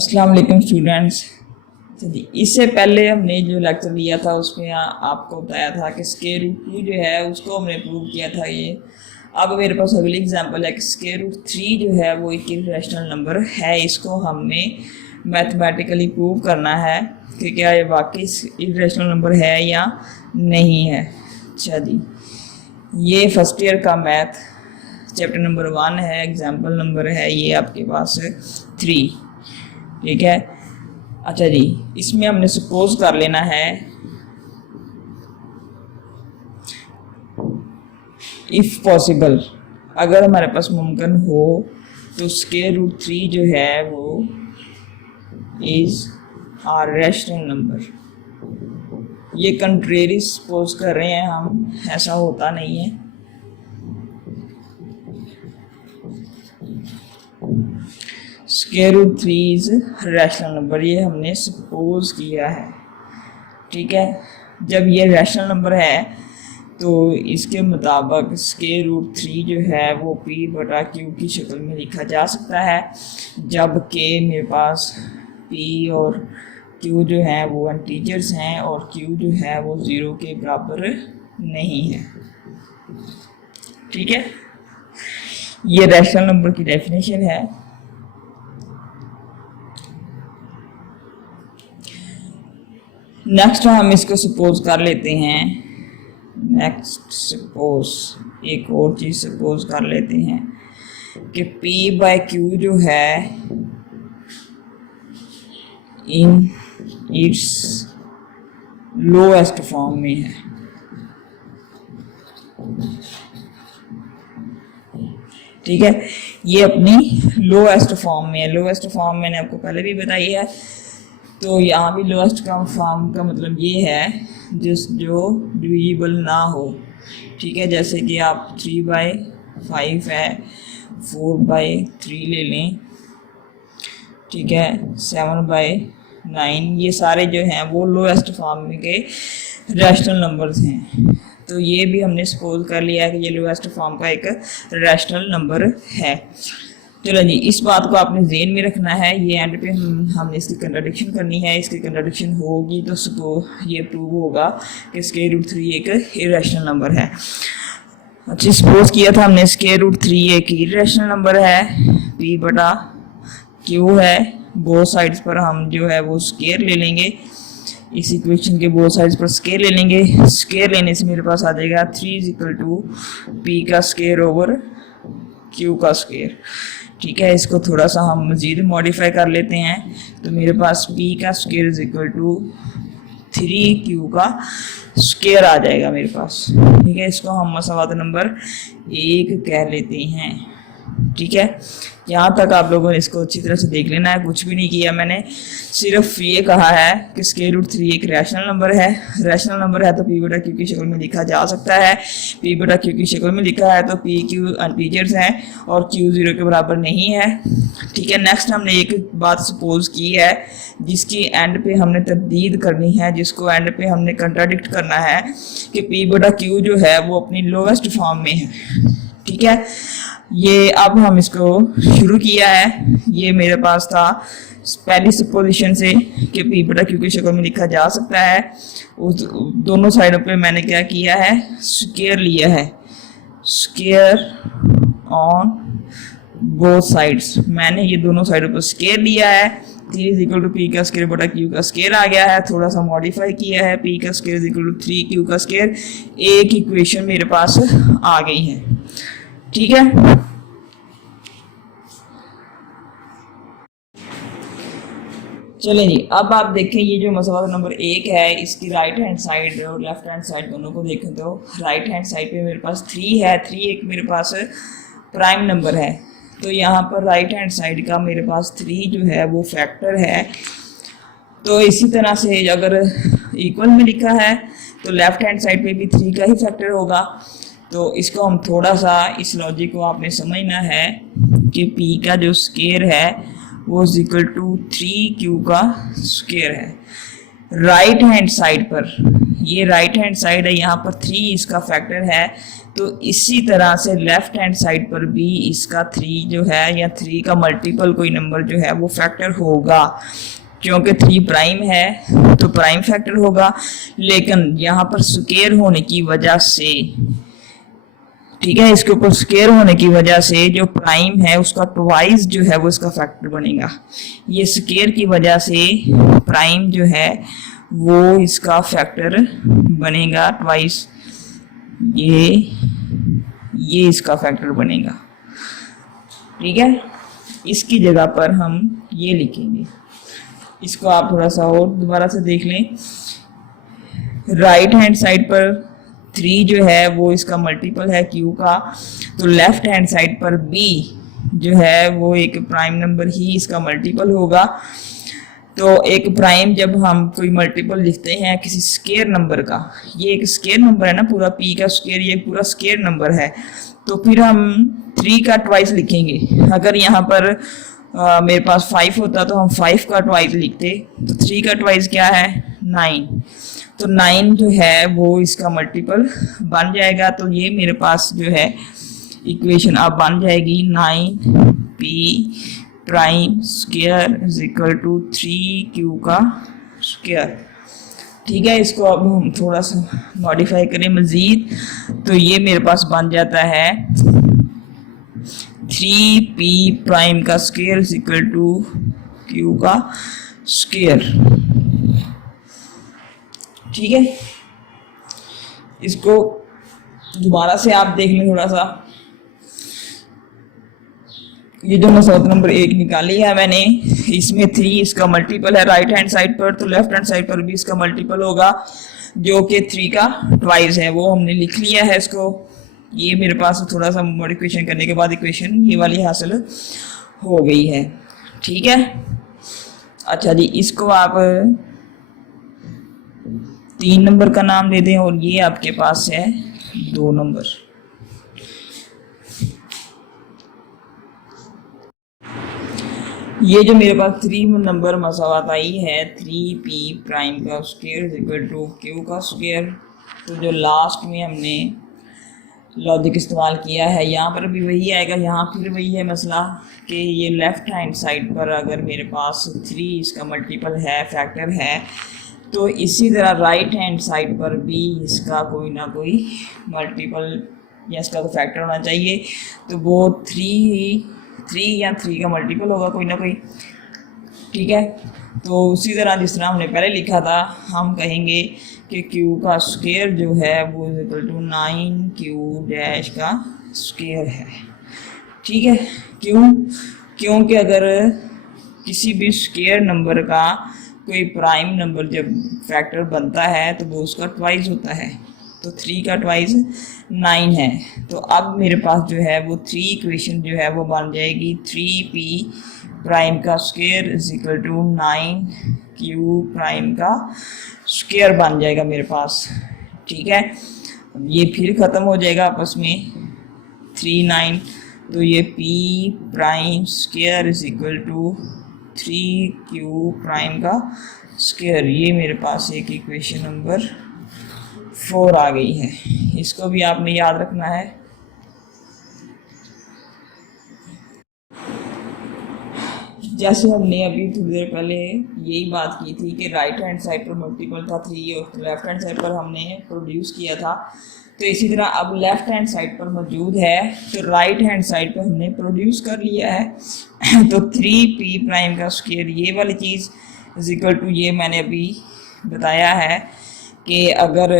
अस्सलाम वालेकुम स्टूडेंट्स। चलिए, इससे पहले हमने जो लेक्चर लिया था उसमें आपको बताया था कि स्क्वायर रूट 2 जो है उसको हमने प्रूव किया था। ये अब मेरे पास अगली एग्जांपल है कि स्क्वायर रूट 3 जो है वो एक इरेशनल नंबर है। इसको हमने मैथमेटिकली प्रूव करना है कि क्या ये वाकई इरेशनल नंबर है या नहीं है। अच्छा जी, ये फर्स्ट ईयर का मैथ चैप्टर नंबर 1 है, एग्जाम्पल नंबर है ये आपके पास 3। ठीक है। अच्छा जी, इसमें हमने सपोज कर लेना है इफ पॉसिबल, अगर हमारे पास मुमकिन हो तो स्क्वायर रूट 3 जो है वो इज आ रैशनल नंबर। ये कंट्रेरी सपोज कर रहे हैं हम, ऐसा होता नहीं है। Square root 3 is rational number, ये हमने सपोज किया है। ठीक है। जब ये रैशनल नंबर है तो इसके मुताबिक स्क्वायर रूट 3 जो है वो p बटा q की शक्ल में लिखा जा सकता है, जब k मेरे पास p और q जो है वो इंटीजर्स हैं और q जो है वो 0 के बराबर नहीं है। ठीक है, ये रैशनल नंबर की डेफिनेशन है। नेक्स्ट हम इसको सपोज कर लेते हैं। नेक्स्ट सपोज एक और चीज सपोज कर लेते हैं कि p बाय q जो है इन इट्स लोएस्ट फॉर्म में है। ठीक है, ये अपनी लोएस्ट फॉर्म में है। लोएस्ट फॉर्म मैंने आपको पहले भी बताई है। तो यहाँ भी लोएस्ट का फॉर्म का मतलब ये है जो डिविजिबल ना हो। ठीक है, जैसे कि आप 3/5 है, 4/3 ले लें। ठीक है, 7/9, ये सारे जो हैं वो लोएस्ट फॉर्म में के रैशनल नंबर्स हैं। तो ये भी हमने सपोज कर लिया है कि ये लोएस्ट फॉर्म का एक रैशनल नंबर है। चलो जी, इस बात को आपने ज़हन में रखना है। ये एंड पे हमने इसकी कंट्राडिक्शन करनी है। इसकी कंट्राडिक्शन होगी तो ये प्रूव होगा कि स्क्वायर रूट 3 एक इरेशनल नंबर है। अच्छा, सपोज किया था हमने स्क्वायर रूट 3 एक इरेशनल नंबर है, p बटा q है। बोथ साइड्स पर हम जो है वो स्क्वायर ले लेंगे। इस इक्वेशन के बोथ साइड्स पर स्क्वायर ले लेंगे। स्क्वायर लेने से मेरे पास आ जाएगा 3 = p का स्क्वायर ओवर q का स्क्वायर। ठीक है, इसको थोड़ा सा हम मज़ीद मॉडिफाई कर लेते हैं तो मेरे पास p का स्क्वायर = 3q का स्क्वायर आ जाएगा मेरे पास। ठीक है, इसको हम मसवात नंबर 1 कह लेते हैं। ठीक है, यहाँ तक आप लोगों ने इसको अच्छी तरह से देख लेना है। कुछ भी नहीं किया मैंने, सिर्फ ये कहा है कि स्क्वायर रूट 3 एक रैशनल नंबर है। रैशनल नंबर है तो p बटा q की शक्ल में लिखा जा सकता है। p बटा q की शक्ल में लिखा है तो p q इंटीजर्स हैं और q 0 के बराबर नहीं है। ठीक है, नेक्स्ट हमने एक बात सपोज की है जिसकी एंड पे हमने तरदीद करनी है, जिसको एंड पे हमने कंट्राडिक्ट करना है कि p बटा q जो है वो अपनी लोएस्ट फॉर्म में है। ठीक है, ये अब हम इसको शुरू किया है। ये मेरे पास था पहली सपोजिशन से कि p बटा q की शक्ल में लिखा जा सकता है। उस दोनों साइडों पे मैंने क्या किया है, स्क्वायर लिया है। स्क्वायर ऑन बोथ साइड्स, मैंने ये दोनों साइडों पर स्क्वायर लिया है। 3 = p का स्क्वायर बटा q का स्क्वायर आ गया है। थोड़ा सा मॉडिफाई किया है, p का स्क्वायर = 3q का स्क्वायर। एक इक्वेशन मेरे पास आ गई है। ठीक है, चलें जी, अब आप देखें ये जो मसवात नंबर 1 है इसकी राइट हैंड साइड और लेफ्ट हैंड साइड दोनों को देखें तो राइट हैंड साइड पे मेरे पास 3 है। 3 एक मेरे पास प्राइम नंबर है, तो यहाँ पर राइट हैंड साइड का मेरे पास 3 जो है वो फैक्टर है। तो इसी तरह से अगर इक्वल में लिखा है तो लेफ्ट हैंड साइड पे भी 3 का ही फैक्टर होगा। तो इसको हम थोड़ा सा, इस लॉजिक को आपने समझना है कि p का जो स्क्वायर है वो = 3q का स्क्वायर है। राइट हैंड साइड पर ये राइट हैंड साइड है, यहाँ पर 3 इसका फैक्टर है, तो इसी तरह से लेफ्ट हैंड साइड पर भी इसका 3 जो है या 3 का मल्टीपल कोई नंबर जो है वो फैक्टर होगा, क्योंकि 3 प्राइम है तो प्राइम फैक्टर होगा। लेकिन यहाँ पर स्क्वायर होने की वजह से, ठीक है, इसके ऊपर स्क्वायर होने की वजह से जो प्राइम है उसका ट्वाइस जो है वो इसका फैक्टर बनेगा। ये स्क्वायर की वजह से प्राइम जो है वो इसका फैक्टर बनेगा ट्वाइस, ये इसका फैक्टर बनेगा। ठीक है, इसकी जगह पर हम ये लिखेंगे, इसको आप थोड़ा सा और दोबारा से देख लें। राइट हैंड साइड पर 3 जो है वो इसका मल्टीपल है q का, तो लेफ्ट हैंड साइड पर b जो है वो एक प्राइम नंबर ही इसका मल्टीपल होगा। तो एक प्राइम जब हम कोई मल्टीपल लिखते हैं किसी स्क्वायर नंबर का, ये एक स्क्वायर नंबर है ना, पूरा p का स्क्वायर, ये पूरा स्क्वायर नंबर है, तो फिर हम 3 का ट्वाइस लिखेंगे। अगर यहाँ पर मेरे पास 5 होता तो हम 5 का ट्वाइस लिखते, तो 3 का ट्वाइस क्या है 9, तो 9 जो है वो इसका मल्टीपल बन जाएगा। तो ये मेरे पास जो है इक्वेशन अब बन जाएगी 9p prime square is equal to 3q का स्क्वायर। ठीक है, इसको अब हम थोड़ा सा मॉडिफाई करें मजीद, तो ये मेरे पास बन जाता है 3p प्राइम का square is equal to q का स्क्वायर। ठीक है, इसको दोबारा से आप देख लें थोड़ा सा। ये जो मसौदा नंबर 1 निकाली है मैंने, इसमें 3 इसका मल्टीपल है राइट हैंड साइड पर, तो लेफ्ट हैंड साइड पर भी इसका मल्टीपल होगा जो कि 3 का ट्वाइस है, वो हमने लिख लिया है इसको। ये मेरे पास थोड़ा सा मॉडिफिकेशन करने के बाद इक्वेशन ये वाली हासिल हो गई है। ठीक है, अच्छा जी, इसको आप 3 नंबर का नाम दे दें और ये आपके पास है 2 नंबर। ये जो मेरे पास 3 नंबर मसावत आई है 3p प्राइम का square is equal to q का स्क्वायर, तो जो लास्ट में हमने लॉजिक इस्तेमाल किया है यहाँ पर भी वही आएगा। यहाँ फिर वही है मसला कि ये लेफ्ट हैंड साइड पर अगर मेरे पास 3 इसका मल्टीपल है फैक्टर है, तो इसी तरह राइट हैंड साइड पर भी इसका कोई ना कोई मल्टीपल या इसका तो फैक्टर होना चाहिए, तो वो 3 या 3 का मल्टीपल होगा कोई ना कोई। ठीक है, तो उसी तरह जिस तरह हमने पहले लिखा था, हम कहेंगे कि q का स्क्वायर जो है वो इक्वल टू 9q डैश का स्क्वायर है। ठीक है, क्योंकि अगर किसी भी स्क्वायर नंबर का कोई प्राइम नंबर जब फैक्टर बनता है तो वो उसका ट्वाइस होता है, तो 3 का ट्वाइस 9 है। तो अब मेरे पास जो है वो 3 इक्वेशन जो है वो बन जाएगी 3p प्राइम का square is equal to 9q prime का स्क्वायर बन जाएगा मेरे पास। ठीक है, ये फिर ख़त्म हो जाएगा आपस में 3 9, तो ये p prime square is equal to 3q prime का स्क्वायर, ये मेरे पास एक इक्वेशन नंबर 4 आ गई है। इसको भी आपने याद रखना है। जैसे हमने अभी थोड़ी देर पहले यही बात की थी कि राइट हैंड साइड पर मल्टीपल था 3 और लेफ्ट हैंड साइड पर हमने प्रोड्यूस किया था, तो इसी तरह अब लेफ्ट हैंड साइड पर मौजूद है तो राइट हैंड साइड पर हमने प्रोड्यूस कर लिया है। तो 3p प्राइम का स्क्वायर ये वाली चीज़ इज इक्वल टू, ये मैंने अभी बताया है कि अगर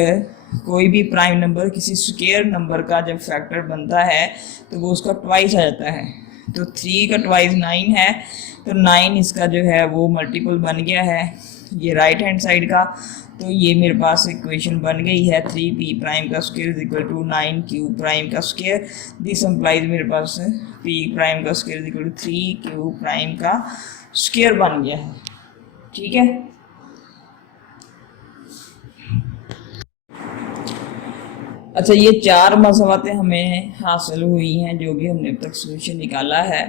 कोई भी प्राइम नंबर किसी स्क्वायर नंबर का जब फैक्टर बनता है तो वो उसका ट्वाइस आ जाता है। तो 3 का ट्वाइस 9 है, तो 9 इसका जो है वो मल्टीपल बन गया है ये राइट हैंड साइड का। तो ये मेरे पास इक्वेशन बन गई है 3p प्राइम का square is equal to 9q prime का स्क्वायर। दिस इम्प्लाइज मेरे पास p प्राइम का square is equal to 3q prime का स्क्वायर बन गया है। ठीक है, अच्छा, ये 4 मसवातें हमें हासिल हुई हैं जो भी हमने अब तक सोल्यूशन निकाला है।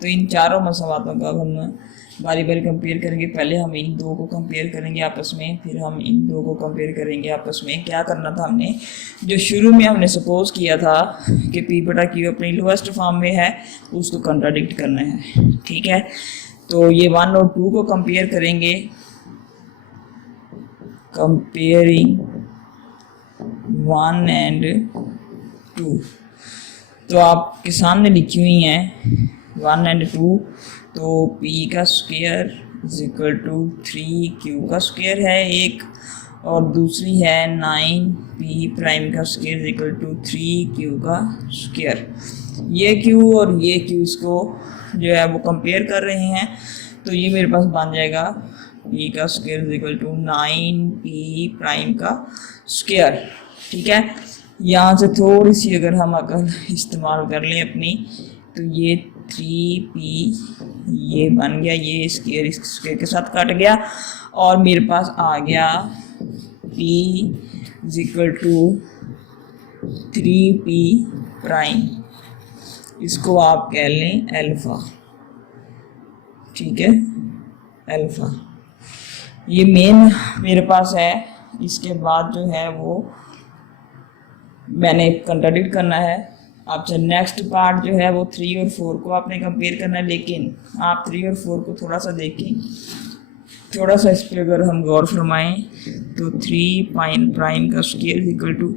तो इन चारों मसवातों का हम बारी बारी कंपेयर करेंगे। पहले हम इन दो को कंपेयर करेंगे आपस में, फिर हम इन दो को कंपेयर करेंगे आपस में। क्या करना था हमने, जो शुरू में हमने सपोज किया था कि पी बटा क्यू अपनी लोएस्ट फॉर्म में है, उसको कंट्राडिक्ट करना है। ठीक है, तो ये 1 और 2 को कंपेयर करेंगे, कंपेयरिंग 1 एंड 2। तो आपके सामने लिखी हुई हैं 1 एंड 2। तो p का square is equal to 3q का स्क्वायर है एक, और दूसरी है 9p प्राइम का square is equal to 3q का स्क्वायर। ये q और ये q इसको जो है वो कंपेयर कर रहे हैं, तो ये मेरे पास बन जाएगा p का square is equal to 9p prime का स्क्वायर। ठीक है, यहाँ से थोड़ी सी अगर हम अगर इस्तेमाल कर लें अपनी, तो ये 3p ये बन गया, ये स्क्वायर इस स्क्वायर के साथ कट गया, और मेरे पास आ गया p is equal to 3p prime. इसको आप कह लें अल्फा। ठीक है, अल्फा ये मेन मेरे पास है। इसके बाद जो है वो मैंने कंट्राडिक्ट करना है। आपसे नेक्स्ट पार्ट जो है वो 3 और 4 को आपने कंपेयर करना है, लेकिन आप 3 और 4 को थोड़ा सा देखें, थोड़ा सा इस पर अगर हम गौर फरमाएं, तो 3 पाइन प्राइम का स्क्वायर इक्वल टू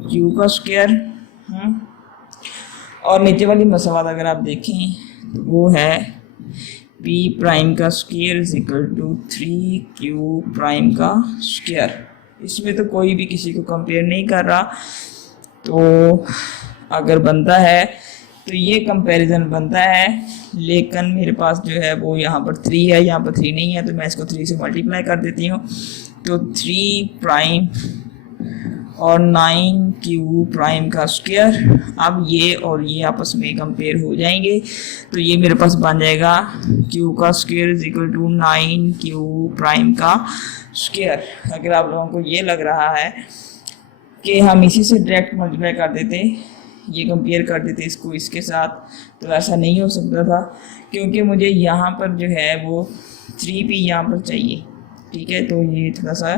क्यू का स्क्वायर। और नीचे वाली मसवाद अगर आप देखें तो वो है p प्राइम का square is equal to 3q prime का स्क्वायर। इसमें तो कोई भी किसी को कंपेयर नहीं कर रहा, तो अगर बनता है तो ये कंपैरिजन बनता है। लेकिन मेरे पास जो है वो यहाँ पर 3 है, यहाँ पर 3 नहीं है, तो मैं इसको 3 से मल्टीप्लाई कर देती हूँ। तो 3 प्राइम और 9q प्राइम का स्क्वायर, अब ये और ये आपस में कंपेयर हो जाएंगे, तो ये मेरे पास बन जाएगा q का square is equal to 9q prime का स्क्वायर। अगर आप लोगों को ये लग रहा है कि हम इसी से डायरेक्ट मल्टीप्लाई कर देते, ये कंपेयर कर देते इसको इसके साथ, तो ऐसा नहीं हो सकता था, क्योंकि मुझे यहाँ पर जो है वो 3p यहाँ पर चाहिए। ठीक है, तो ये थोड़ा सा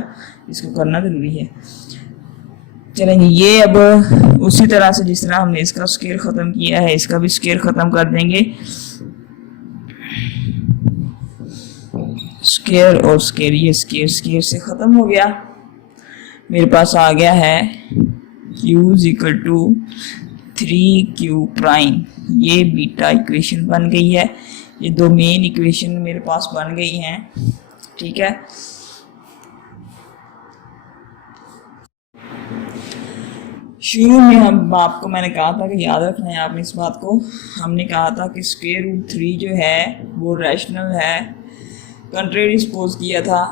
इसको करना ज़रूरी है। चलेंगे, ये अब उसी तरह से जिस तरह हमने इसका स्क्वायर ख़त्म किया है, इसका भी स्क्वायर ख़त्म कर देंगे। स्क्वायर और स्क्वायर, ये स्क्वायर स्क्वायर से ख़त्म हो गया। मेरे पास आ गया है q is equal to 3q prime. ये बीटा इक्वेशन बन गई है, ये दो मेन इक्वेशन मेरे पास बन गई हैं। ठीक है, शुरू में हम आपको मैंने कहा था कि याद रखना है आपने इस बात को, हमने कहा था कि स्क्वायर रूट 3 जो है वो रैशनल है, कंट्रेरी सपोज किया था,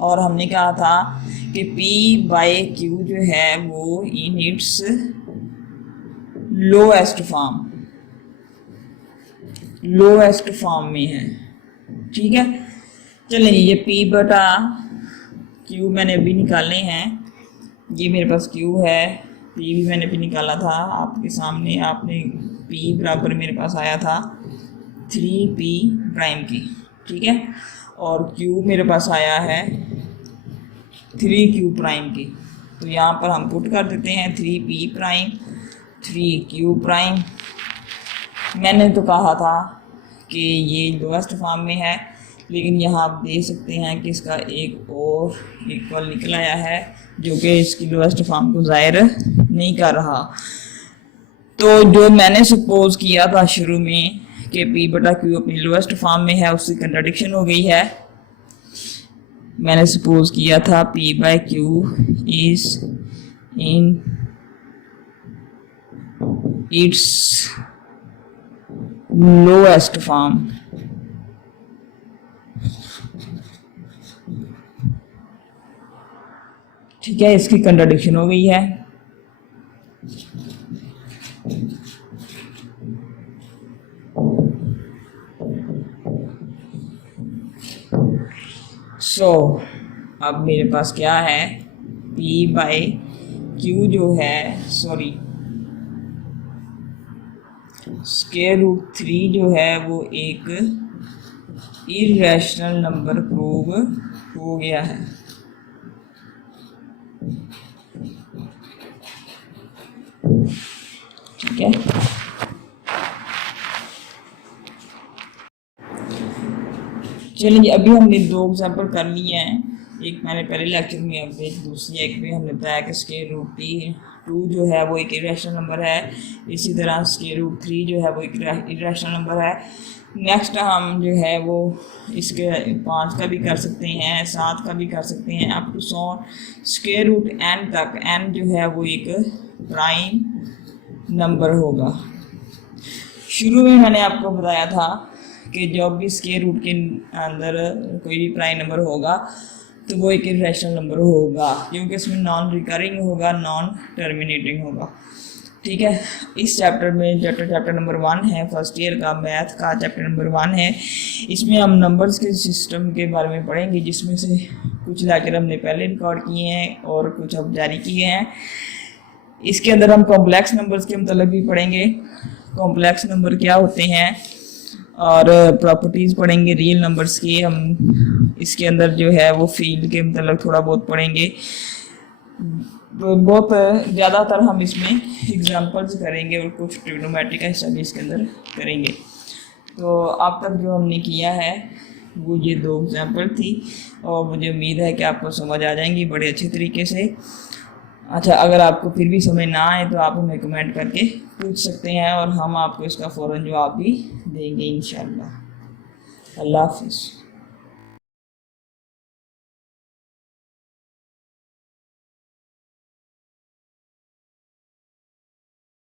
और हमने कहा था कि p बाय q जो है वो इन इट्स लोएस्ट फॉर्म में है। ठीक है, चलिए ये p बटा q मैंने अभी निकालने हैं। ये मेरे पास q है, p भी मैंने भी निकाला था आपके सामने, आपने p बराबर मेरे पास आया था 3p प्राइम की। ठीक है, और q मेरे पास आया है 3q प्राइम की। तो यहाँ पर हम पुट कर देते हैं 3p प्राइम 3q प्राइम। मैंने तो कहा था कि ये लोएस्ट फॉर्म में है, लेकिन यहाँ आप देख सकते हैं कि इसका एक और इक्वल निकल आया है, जो कि इसकी लोएस्ट फॉर्म को ज़ाहिर नहीं कर रहा। तो जो मैंने सपोज किया था शुरू में कि p बटा q अपनी लोएस्ट फॉर्म में है, उसकी कंट्राडिक्शन हो गई है। मैंने सपोज किया था p by q is in its lowest form. ठीक है, इसकी कंट्राडिक्शन हो गई है। अब मेरे पास क्या है, p बाय q जो है, सॉरी स्क्वायर रूट 3 जो है वो एक इरेशनल नंबर प्रूव हो गया है। ठीक है, चलिए अभी हमने 2 एग्जाम्पल कर लिए हैं, एक मैंने पहले लेक्चर में, अब एक दूसरी एक भी हमने बताया कि स्क्वायर रूट 2 जो है वो एक इरेशनल नंबर है। इसी तरह स्क्वायर रूट 3 जो है वो एक इरेशनल नंबर है। नेक्स्ट हम जो है वो इसके 5 का भी कर सकते हैं, 7 का भी कर सकते हैं, up to so square root n तक। n जो है वो एक प्राइम नंबर होगा। शुरू में मैंने आपको बताया था कि जब भी स्क्वायर रूट के अंदर कोई भी प्राइम नंबर होगा तो वो एक इरेशनल नंबर होगा, क्योंकि इसमें नॉन रिकरिंग होगा, नॉन टर्मिनेटिंग होगा। ठीक है, इस चैप्टर में चैप्टर नंबर 1 है, फर्स्ट ईयर का मैथ का चैप्टर नंबर 1 है। इसमें हम नंबर्स के सिस्टम के बारे में पढ़ेंगे, जिसमें से कुछ लेक्चर हमने पहले रिकॉर्ड किए हैं और कुछ अब जारी किए हैं। इसके अंदर हम कॉम्प्लेक्स नंबर्स के मतलब भी पढ़ेंगे, कॉम्प्लेक्स नंबर क्या होते हैं, और प्रॉपर्टीज़ पढ़ेंगे रियल नंबर्स की। हम इसके अंदर जो है वो फील्ड के मतलब थोड़ा बहुत पढ़ेंगे। तो बहुत ज़्यादातर हम इसमें एग्जांपल्स करेंगे और कुछ ट्रिग्नोमेट्री का हिस्सा भी इसके अंदर करेंगे। तो अब तक जो हमने किया है वो ये 2 एग्जांपल थी, और मुझे उम्मीद है कि आपको समझ आ जाएंगी बड़े अच्छे तरीके से। अच्छा, अगर आपको फिर भी समझ ना आए तो आप हमें कमेंट करके पूछ सकते हैं, और हम आपको इसका फ़ौरन जवाब भी देंगे इंशाल्लाह। अल्लाह हाफिज़।